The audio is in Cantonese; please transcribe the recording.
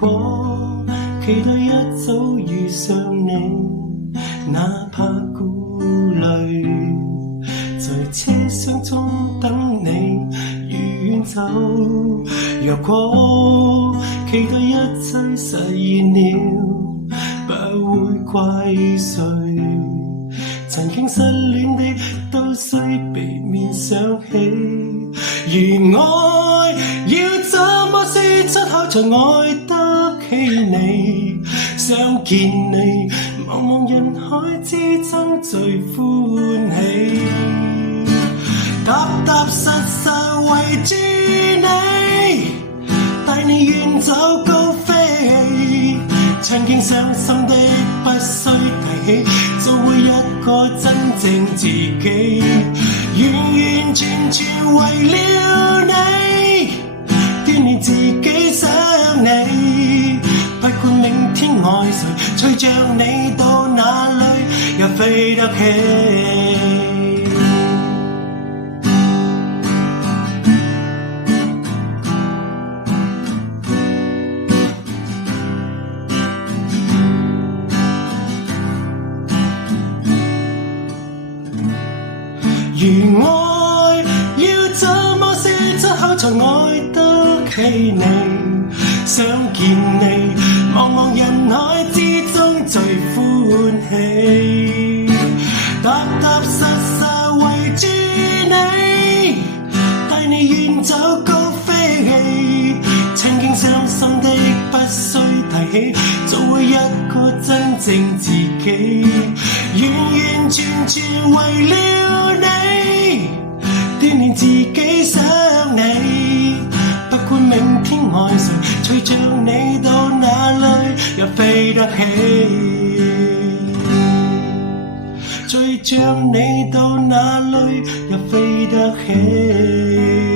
果期待一早遇上你，哪怕顧慮，在車廂中等你遠走。若果期待一切實現了，不會怪誰。曾經失戀的都需避免想起，如愛要怎麼說出口才愛得起你？想見你，茫茫人海之中最歡喜，踏踏實實圍住你，帶你遠走高飛。曾經傷心的不需提起，做回一個真正自己，完完全全為了你，鍛鍊自己想你，不管明天愛誰，隨着你到哪裏也飛得起。如愛要怎麼說出口才愛得起你？想見你，茫茫人海之中最歡喜，踏踏實實圍住你，帶你遠走高飛。曾經傷心的不需提起，做回一個真正自己，完完全全為了你，鍛鍊自己想你，不管明天愛誰，隨着你到哪裏也飛得起，隨着你到哪裏也飛得起。